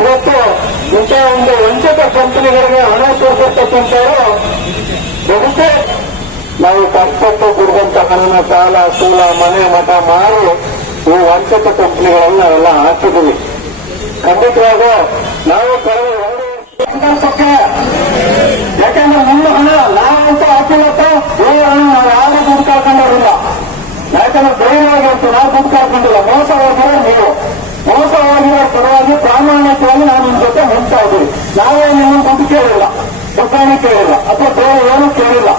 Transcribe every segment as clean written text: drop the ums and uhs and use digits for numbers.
ಇವತ್ತು ಇಂಥ ಒಂದು ವಂಚಿತ ಕಂಪನಿಗಳಿಗೆ ಹಣ ತೋರಿಸತಕ್ಕಂಥವರು ಬಹುತೇಕ ನಾವು ಕಷ್ಟಪಟ್ಟು ಕೊಡುವಂತ ಹಣನ ಸಾಲ ಸೂಲ ಮನೆ ಮಠ ಮಾರಿ ಈ ವಂಚಿತ ಕಂಪನಿಗಳನ್ನು ನಾವೆಲ್ಲ ಹಾಕಿದ್ದೀವಿ. ಖಂಡಿತವಾಗ ನಾವು ಕಳೆದ 2 ವರ್ಷಕ್ಕೆ ಯಾಕಂದ್ರೆ ನಮ್ಮ ಹಣ ನಾವಂತೂ ಹಾಕಿಲ್ಲಪ್ಪ, ಈ ಹಣ ನಾವು ಯಾರು ದುಡ್ಡು ಕಳ್ಕೊಂಡವ್ರಿಲ್ಲ. ಯಾಕಂದ್ರೆ ಧೈರ್ಯವಾಗಿರ್ತೀವಿ, ನಾವು ದುಡ್ಡು ಕಳ್ಕೊಂಡಿಲ್ಲ. ಮೋಸ ಹೋಗಿರೋ ನೀವು, ಮೋಸ ಹೋಗಿರೋ ಪರವಾಗಿ ಪ್ರಾಮಾಣಿಕವಾಗಿ ನಾವು ನಿಮ್ಮ ಜೊತೆ ಹೊಂದ್ತಾ ಇದ್ದೀವಿ. ನಾವೇ ನಿಮ್ಮ ದುಡ್ಡು ಕೇಳಿಲ್ಲ, ದುಡ್ಡನ್ನು ಕೇಳಿಲ್ಲ, ಅಥವಾ ಬೇರೆ ಏನು ಕೇಳಿಲ್ಲ.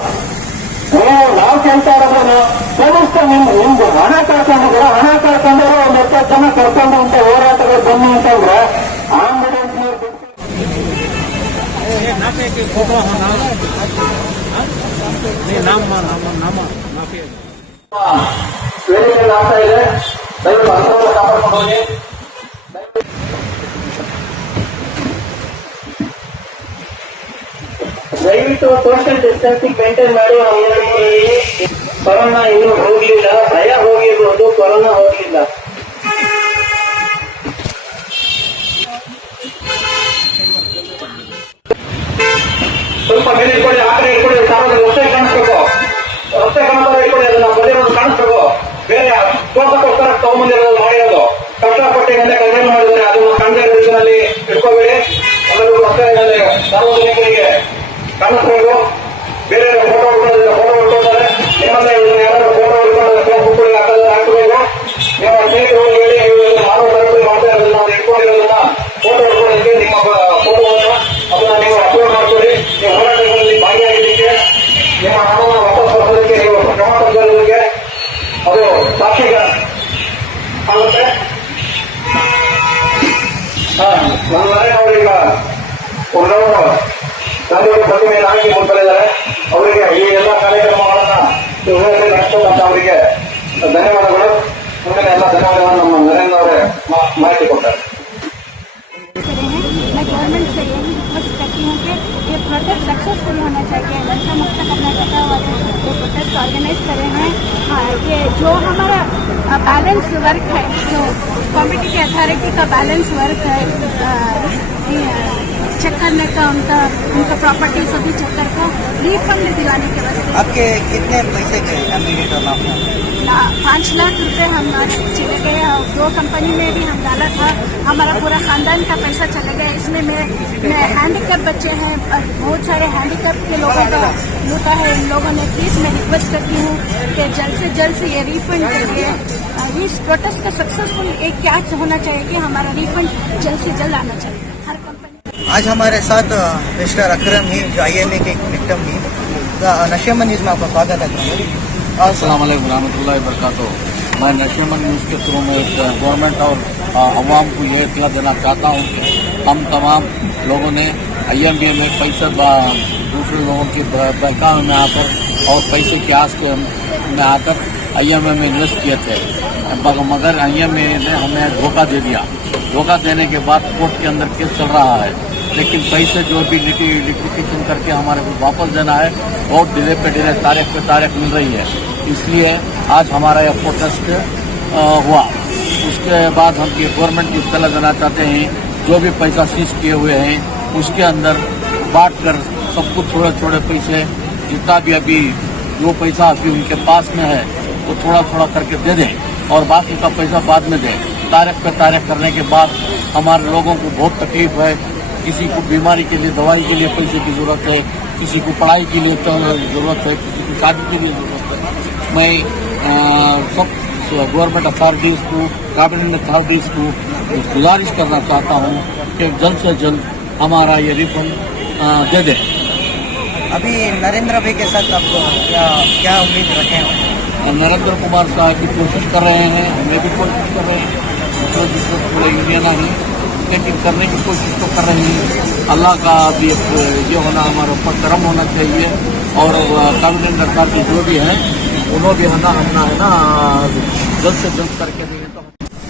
ನಾವು ಕೇಳ್ತಾ ಇರೋದೇನು, ಕನಿಷ್ಠ ನಿಮ್ದು ಹಣ ಕಳ್ಕೊಂಡಿದ್ದೀರ, ಹಣ ಕಳ್ಕೊಂಡ್ರೆ ಒಂದು 20 ಜನ ಕರ್ಕೊಂಡು ಅಂತ ಹೋರಾಟಗಳು ಬನ್ನಿ ಅಂತಂದ್ರೆ ಆಂಬುಲೆನ್ಸ್ ವೇದಿಕೆ ಆಗ್ತಾ ಇದೆ. ದಯವಿಟ್ಟು ಅನುಭವ ಕಾಪಾಡ್ಕೊಂಡು ಹೋಗಿ. ದಯವಿಟ್ಟು ಸೋಷಿಯಲ್ ಡಿಸ್ಟೆನ್ಸಿಂಗ್ ಮೇಂಟೈನ್ ಮಾಡಿ. ಕೊರೋನಾ ಇನ್ನೂ ಹೋಗ್ಲಿಲ್ಲ, ಭಯ ಹೋಗಿರ್ಬೋದು, ಕೊರೋನಾ ಹೋಗ್ಲಿಲ್ಲ. ಸ್ವಲ್ಪ ಮೇಲೆ ಇಟ್ಕೊಳ್ಳಿ, ಆ ಕಡೆ ಇಟ್ಕೊಳ್ಳಿ, ಸಾರ್ವಜನಿಕ ರಸ್ತೆ ಕಾಣಿಸ್ಬೇಕು, ರಸ್ತೆ ಕಾಣಿಸ್ತಾರೆ ಇಟ್ಕೊಳ್ಳಿ, ಅದನ್ನ ಬದಿರೋದು ಕಾಣಿಸ್ಬೇಕು. ಬೇರೆ ತೋರ್ಸಕ್ಕೋಸ್ಕರ ತಗೊಂಬಂದಿರೋದು ಮಾಡಿರೋದು ಕಷ್ಟಪಟ್ಟಿಗೆ ಕಲ್ಯಾಣ ಮಾಡಿದ್ರೆ ಅದನ್ನು ಕಂಡ ರೀತಿಯಲ್ಲಿ ಇಟ್ಕೋಬೇಡಿ. ಅದನ್ನು ರಸ್ತೆಯಲ್ಲಿ ಸಾರ್ವಜನಿಕರಿಗೆ ಕಾಣಿಸ್ಬೇಕು. ಬೇರೆ ಫೋಟೋ ಹೊಡ್ಕೊಳ್ಳೋದಿಲ್ಲ, ಫೋಟೋ ಹೊಡ್ಕೊಳ್ತಾರೆ. ನಿಮ್ಮನ್ನ ಯಾರಾದ್ರೂ ಫೋಟೋ ಹೊಡ್ಕೊಳ್ಳೋದು ಫೇಸ್ಬುಕ್ ಹಾಕಬೇಕು. ನಿಮ್ಮ ಸ್ನೇಹಿತರು ಹೇಳಿ ನೀವು ಮಾಡೋ ತರಬೇತಿ ಮಾಡ್ತಾ ಇರೋದನ್ನ ನಾವು ಇಟ್ಕೊಂಡಿರೋದನ್ನ ಫೋಟೋ ಹೊಡ್ಕೊಳ್ಳೋದಕ್ಕೆ ನಿಮ್ಮ ಫೋಟೋವನ್ನು ಅದನ್ನ ನೀವು ಅಪ್ಲೋಡ್ ಮಾಡ್ಕೊಳ್ಳಿ. ನೀವು ಹೋರಾಟಗಳಲ್ಲಿ ಭಾಗಿಯಾಗಿದ್ದಕ್ಕೆ, ನಿಮ್ಮ ಹಣವನ್ನು ವಾಪಸ್ ಬರೋದಕ್ಕೆ, ನೀವು ಕ್ರಮ ತಗೊಳ್ಳೋದಕ್ಕೆ ಅದು ಸಾಕ್ಷಿಗ ಆಗುತ್ತೆ. ನನ್ನ ಮನೆಯವರೀಗ ಒಬ್ಬರವರು ಗಾಂಧಿ ಪ್ರತಿಮೆಯನ್ನು ಹಾಕಿ ಕೊಡ್ತಾ ಇದ್ದಾರೆ. ಅವರಿಗೆ ಈ ಎಲ್ಲ ಕಾರ್ಯಕ್ರಮಗಳನ್ನ ನಡೆಸ್ತಕ್ಕಂಥ ಅವರಿಗೆ ಧನ್ಯವಾದಗಳು. ಮುಂದಿನ ಎಲ್ಲ ಧನ್ಯವಾದಗಳನ್ನು ನಮ್ಮ ನರೇಂದ್ರ ಅವರೇ ಮಾಹಿತಿ ಕೊಡ್ತಾರೆ. मैं गवर्नमेंट से यही रिक्वेस्ट करती हूँ कि ये प्रोटेस्ट सक्सेसफुल होना चाहिए। नशा मुक्त कर्नाटक वाले जो प्रोटेस्ट ऑर्गेनाइज करे हैं, ये जो हमारा बैलेंस वर्क है, जो कॉम्पिटिटिव अथॉरिटी का बैलेंस वर्क है, चेक करने का, उनका प्रॉपर्टी सभी चेक करके रिफंड दिलाने के वास्ते। आपके कितने पैसे गए 5 लाख रुपए हमारे चले गए। 2 कंपनी में भी हम डाला था, हमारा पूरा खानदान का पैसा चले गया। इसमें मैं हैंडीकैप बच्चे हैं, बहुत सारे हैंडीकैप के लोगों का लूटा है इन लोगों ने। प्लीज मैं रिक्वेस्ट करती हूँ कि जल्द से ये रिफंड करिए। इस प्रोटेस्ट का सक्सेसफुल एक क्या होना चाहिए कि हमारा रिफंड जल्द से जल्द आना चाहिए हर कंपनी। आज हमारे साथ मिस्टर अकरम ही, जो IMA के विक्टिम ही, नशेमन न्यूज में आपका स्वागत है। अस्सलाम वालेकुम रहमतुल्लाहि बरकातुहू। मैं नशेमन न्यूज़ के थ्रू में गवर्नमेंट और अवाम को ये इत्तला देना चाहता हूँ कि हम तमाम लोगों ने IMA में पैसे दूसरे लोगों के बहकावे में आकर और पैसे की आस में आकर IMA में इन्वेस्ट किए थे, मगर IMA ने हमें धोखा दे दिया। धोखा देने के बाद कोर्ट के अंदर केस चल रहा है, लेकिन पैसे जो भी लिक्विडेशन करके हमारे को वापस देना है, बहुत डिले पे डिले, तारीख पे तारीख मिल रही है। इसलिए आज हमारा यह प्रोटेस्ट हुआ। उसके बाद हम ये गवर्नमेंट की इत्तला देना चाहते हैं, जो भी पैसा सीज किए हुए हैं उसके अंदर बांट कर सबको थोड़े थोड़े पैसे, जितना भी अभी जो पैसा अभी उनके पास में है वो थोड़ा थोड़ा करके दे दें और बाकी का पैसा बाद में दें। तारीख पे तारीख करने के बाद हमारे लोगों को बहुत तकलीफ है। किसी को बीमारी के लिए, दवाई के लिए पैसे की जरूरत है, किसी को पढ़ाई के लिए जरूरत है, किसी को शादी के लिए जरूरत है। मैं सब गवर्नमेंट अथॉरिटीज़ को, कैबिनेट अथॉरिटीज़ को गुजारिश करना चाहता हूँ कि जल्द से जल्द हमारा ये रिफंड दे दें। अभी नरेंद्र भाई के साथ आप क्या उम्मीद रखें? नरेंद्र कुमार साहब भी कोशिश कर रहे हैं, हमें भी कोशिश कर रहे हैं, दूसरे पूरे इंडिया नहीं, लेकिन करने की कोशिश तो कर रहे हैं। अल्लाह का भी ये होना हमारे ऊपर करम होना चाहिए। और कैबिनेट सरकार की जो भी है उन्होंने भी है ना जल्द से जल्द करके देंगे। तो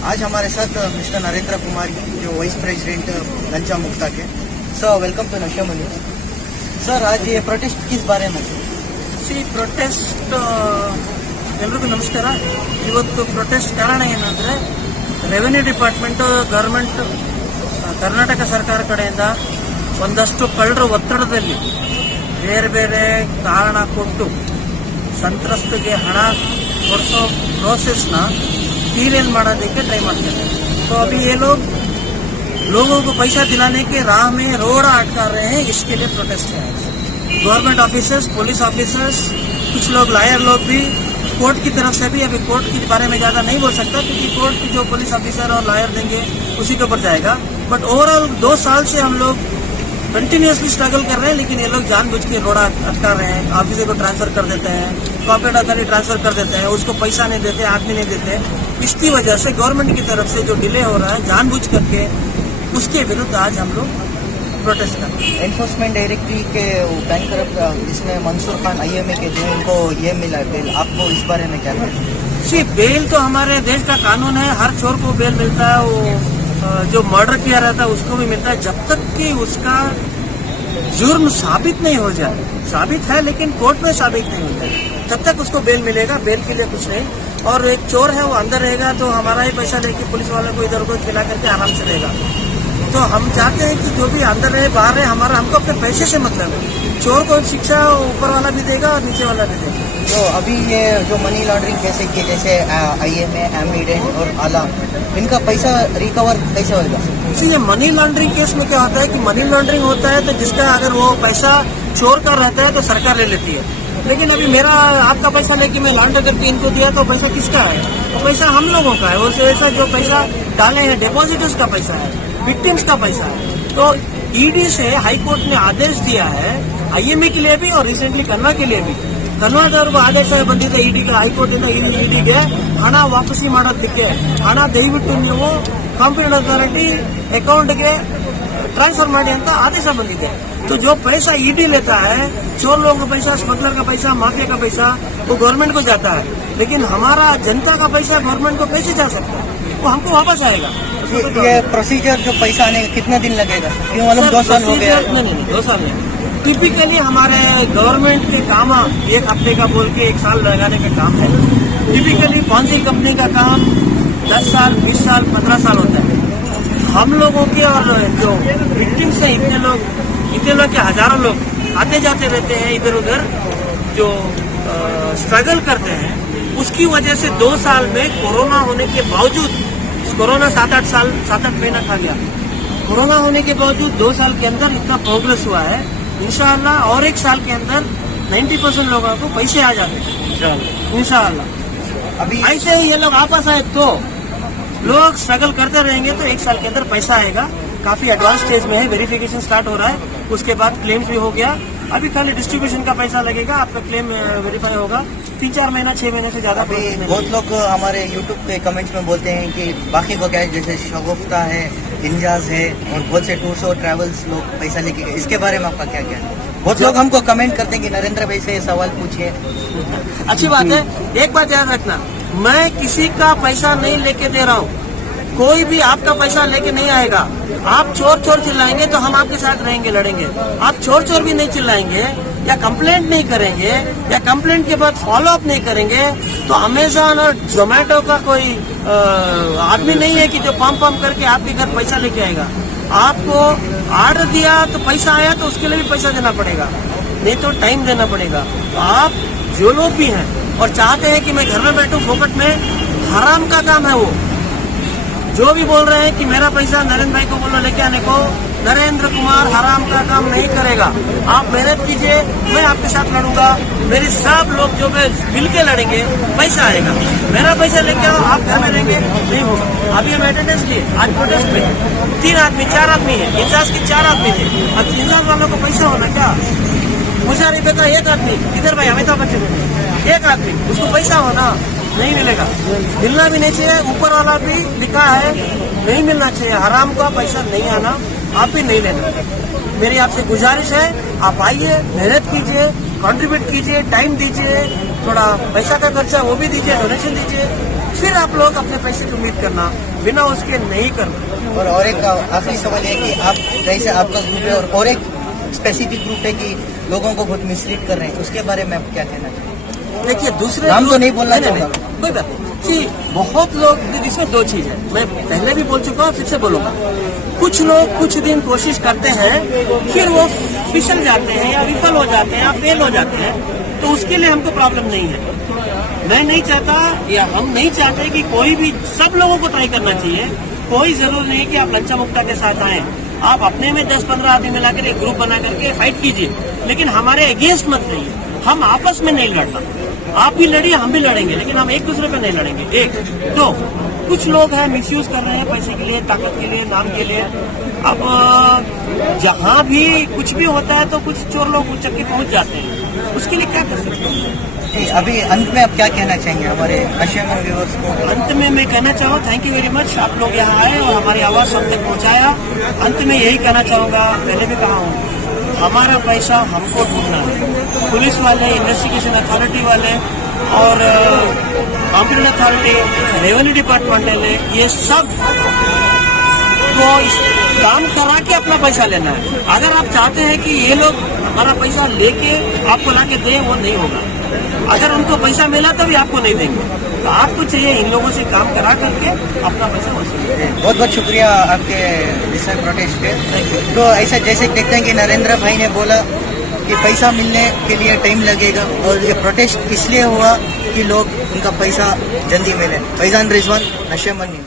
आज हमारे साथ मिस्टर नरेंद्र कुमार, जो वाइस प्रेसिडेंट नशा मुक्त के। Sir, welcome to Nasheman news. Sir, आज ये प्रोटेस्ट किस बारे में? ಪ್ರೊಟೆಸ್ಟ್ ಎಲ್ರಿಗೂ ನಮಸ್ಕಾರ. ಇವತ್ತು ಪ್ರೊಟೆಸ್ಟ್ ಕಾರಣ ಏನಂದ್ರೆ ರೆವೆನ್ಯೂ ಡಿಪಾರ್ಟ್ಮೆಂಟ್, ಗವರ್ಮೆಂಟ್ ಕರ್ನಾಟಕ ಸರ್ಕಾರ ಕಡೆಯಿಂದ ಒಂದಷ್ಟು ಕಳ್ಳರ ಒತ್ತಡದಲ್ಲಿ ಬೇರೆ ಬೇರೆ ಕಾರಣ ಕೊಟ್ಟು ಸಂತ್ರಸ್ತಿಗೆ ಹಣ ಕೊಡಿಸೋ ಪ್ರೋಸೆಸ್ನ ಡಿಲೇನ್ ಮಾಡೋದಕ್ಕೆ ಟ್ರೈ ಮಾಡ್ತಾರೆ. तो अभी ये लोगों को पैसा दिलाने के राह में रोड़ा अटका रहे हैं, इसके लिए प्रोटेस्ट है. गवर्नमेंट ऑफिसर्स, पुलिस ऑफिसर्स, कुछ लोग लायर लोग भी कोर्ट की तरफ से भी, अभी कोर्ट के बारे में ज्यादा नहीं बोल सकता क्योंकि कोर्ट की जो पुलिस ऑफिसर और लायर देंगे उसी के ऊपर जाएगा. बट ओवरऑल 2 साल से हम लोग कंटिन्यूसली स्ट्रगल कर रहे हैं, लेकिन ये लोग जानबूझ के रोड़ा अटका रहे हैं. ऑफिसर को ट्रांसफर कर देते हैं, कॉर्पोरेट अथॉरिटी ट्रांसफर कर देते हैं, उसको पैसा नहीं देते, आदमी नहीं देते. इसकी वजह से गवर्नमेंट की तरफ से जो डिले हो रहा है जानबूझ करके, उसके विरुद्ध आज हम लोग प्रोटेस्ट कर रहे हैं. एनफोर्समेंट डायरेक्टरी के बैंक जिसमें मंसूर खान IMA के जो इनको ये मिला बेल, आपको इस बारे में क्या कहना है? सी बेल तो हमारे देश का कानून है, हर चोर को बेल मिलता है. वो जो मर्डर किया रहता है उसको भी मिलता है, जब तक कि उसका जुर्म साबित नहीं हो जाए. साबित है लेकिन कोर्ट में साबित नहीं होता है, तब तक उसको बेल मिलेगा. बेल के लिए कुछ नहीं. और एक चोर है वो अंदर रहेगा तो हमारा ही पैसा लेके पुलिस वालों को इधर उधर खिला करके आराम से रहेगा. तो हम चाहते हैं कि जो भी अंदर रहे बाहर रहे, हमको अपने पैसे से मतलब है. चोर को शिक्षा ऊपर वाला भी देगा और नीचे वाला भी देगा. तो अभी ये जो मनी लॉन्ड्रिंग कैसे किए, जैसे IMA, एमिडेंट और आला, इनका पैसा रिकवर कैसे होगा? ये मनी लॉन्ड्रिंग केस में क्या होता है कि मनी लॉन्ड्रिंग होता है तो जिसका अगर वो पैसा चोर का रहता है तो सरकार ले लेती है. लेकिन अभी मेरा आपका पैसा लेके मैं लॉन्ड्री करके इनको दिया तो पैसा किसका है? तो पैसा हम लोगों का है. वो ऐसा जो पैसा डाले हैं डिपॉजिटर्स का पैसा है, विक्टिम्स का पैसा है. तो ED से हाई कोर्ट ने आदेश दिया है IMA के लिए भी और रिसेंटली कन्वा के लिए भी. ಕನ್ವಾದವ್ರಿಗೂ ಆದೇಶ ಬಂದಿದೆ ED ಹೈಕೋರ್ಟಿಂದ. EDಗೆ ಹಣ ವಾಪಸಿ ಮಾಡೋದಕ್ಕೆ ಹಣ ದಯವಿಟ್ಟು ನೀವು ಕಾಂಪಿಟೆಂಟ್ ಅಥಾರಿಟಿ ಅಕೌಂಟ್ಗೆ ट्रांसफर मारे ಅಂತ आदेश ಬಂದಿದೆ. तो जो पैसा ED लेता है, चोर लोगों का पैसा, स्मगलर का पैसा, माफिया का पैसा, वो गवर्नमेंट को जाता है. लेकिन हमारा जनता का पैसा गवर्नमेंट को कैसे जा सकता है? वो हमको वापस आएगा. ये प्रोसीजर जो पैसा आने का कितना दिन लगेगा? क्यों मालूम 2 साल हो गया? नहीं 2 साल नहीं. टिपिकली हमारे गवर्नमेंट के काम 1 हफ्ते का बोल के 1 साल लगाने का काम है. टिपिकली कौंसिल कंपनी का काम 10 साल, 20 साल, 15 साल होता है. हम लोगों के और जो विक्टिम्स हैं इतने लोग के हजारों लोग आते जाते रहते हैं इधर उधर, जो स्ट्रगल करते हैं. उसकी वजह से 2 साल में कोरोना होने के बावजूद, कोरोना 7-8 महीना खा गया. कोरोना होने के बावजूद 2 साल के अंदर इतना प्रोग्रेस हुआ है. इंशाअल्लाह और 1 साल के अंदर 90% लोगों को पैसे आ जाते हैं इंशाअल्लाह. अभी ऐसे ही ये लोग आपस आए तो लोग स्ट्रगल करते रहेंगे तो 1 साल के अंदर पैसा आएगा. काफी एडवांस स्टेज में है, वेरिफिकेशन स्टार्ट हो रहा है. उसके बाद क्लेम भी हो गया. अभी खाली डिस्ट्रीब्यूशन का पैसा लगेगा, आपका क्लेम वेरीफाई होगा. 3-4 महीना 6 महीने से ज्यादा. अभी बहुत लोग हमारे YouTube के कमेंट्स में बोलते हैं कि बाकी को क्या है, जैसे शगुफ्ता है, इंजाज है और बहुत से टूर्स और ट्रैवल्स लोग पैसा लेके गए. इसके बारे में आपका क्या कहना है? बहुत लोग हमको कमेंट करते हैं कि नरेंद्र भाई से ये सवाल पूछिए. अच्छी बात है. एक बात याद रखना, मैं किसी का पैसा नहीं लेके दे रहा हूँ. कोई भी आपका पैसा लेके नहीं आएगा. आप चोर चोर चिल्लाएंगे तो हम आपके साथ रहेंगे, लड़ेंगे. आप चोर चोर भी नहीं चिल्लाएंगे या कंप्लेंट नहीं करेंगे या कंप्लेंट के बाद फॉलो अप नहीं करेंगे तो अमेजॉन और जोमेटो का कोई आदमी नहीं है कि जो पंप करके आपके घर पैसा लेके आएगा. आपको ऑर्डर दिया तो पैसा आया तो उसके लिए भी पैसा देना पड़ेगा, नहीं तो टाइम देना पड़ेगा. तो आप जो लोग भी हैं और चाहते हैं कि मैं घर में बैठूं फोकट में, हराम का काम है वो. जो भी बोल रहे हैं कि मेरा पैसा नरेंद्र भाई को बोलो लेके आने को, नरेंद्र कुमार हराम का काम नहीं करेगा. आप मेहनत कीजिए, मैं आपके साथ लड़ूंगा. मेरे सब लोग जो मिल के लड़ेंगे, पैसा आएगा. मेरा पैसा लेके आओ, आप घर में रहेंगे, नहीं होगा. अभी हम अटेंडेंस लिए आज प्रोटेस्ट में 3 आदमी 4 आदमी है. इंचार्ज के 4 आदमी थे. अब इंचार्ज वालों को पैसा होना क्या? मुशारिफे का 1 आदमी, इधर भाई अमिताभ बच्चन 1 आदमी, उसको पैसा होना नहीं मिलेगा. मिलना भी नहीं चाहिए. ऊपर वाला भी लिखा है नहीं मिलना चाहिए. हराम का पैसा नहीं आना, आप भी नहीं लेना. मेरी आपसे गुजारिश है, आप आइए, मेहनत कीजिए, कंट्रीब्यूट कीजिए, टाइम दीजिए, थोड़ा पैसा का खर्चा वो भी दीजिए, डोनेशन दीजिए. फिर आप लोग अपने पैसे की उम्मीद करना, बिना उसके नहीं करना. और एक आखिरी सवाल है कि आप जैसे आपका ग्रुप है और एक स्पेसिफिक ग्रुप है कि लोगों को बहुत मिसलीड कर रहे हैं, उसके बारे में आप क्या कहना चाहिए? देखिए दूसरे नाम तो नहीं बोलना कोई बात नहीं. देखिए बहुत लोग, इसमें दो चीज है, मैं पहले भी बोल चुका हूँ, फिर से बोलूंगा। कुछ लोग कुछ दिन कोशिश करते हैं, फिर वो फिसल जाते हैं या विफल हो जाते हैं या फेल हो जाते हैं, तो उसके लिए हमको प्रॉब्लम नहीं है। मैं नहीं चाहता या हम नहीं चाहते कि कोई भी, सब लोगों को ट्राई करना चाहिए। कोई जरूर नहीं कि आप लंचा मुक्ता के साथ आए, आप अपने में 10-15 आदमी मिलाकर एक ग्रुप बना करके फाइट कीजिए, लेकिन हमारे अगेंस्ट मत रहिए। हम आपस में नहीं लड़ना, आप भी लड़िए हम भी लड़ेंगे, लेकिन हम एक दूसरे पे नहीं लड़ेंगे। एक दो, कुछ लोग हैं मिसयूज कर रहे हैं पैसे के लिए, ताकत के लिए, नाम के लिए। अब जहाँ भी कुछ भी होता है तो कुछ चोर लोग उचक के पहुंच जाते हैं, उसके लिए क्या कर सकते हैं। अभी अंत में आप क्या कहना चाहेंगे हमारे नशेमन व्यूअर्स को? अंत में मैं कहना चाहूँ, थैंक यू वेरी मच, आप लोग यहाँ आए और हमारी आवाज़ सब तक पहुँचाया। अंत में यही कहना चाहूँगा, पहले भी कहा हूँ, हमारा पैसा हमको ढूंढना है। पुलिस वाले, इन्वेस्टिगेशन अथॉरिटी वाले और कॉम्पिटेंट अथॉरिटी, रेवेन्यू डिपार्टमेंट वाले, ये सब को इस काम करा के अपना पैसा लेना है। अगर आप चाहते हैं कि ये लोग हमारा पैसा लेके आपको ला के दें, वो नहीं होगा। अगर उनको पैसा मिला तभी आपको नहीं देंगे, तो आपको चाहिए इन लोगों से काम करा करके अपना पैसा वसूल। बहुत बहुत शुक्रिया आपके इस प्रोटेस्ट पे। तो ऐसा जैसे देखते हैं कि नरेंद्र भाई ने बोला कि पैसा मिलने के लिए टाइम लगेगा, और ये प्रोटेस्ट इसलिए हुआ कि लोग उनका पैसा जल्दी मिले। फैजान रिजवान, नशेमन न्यूज़।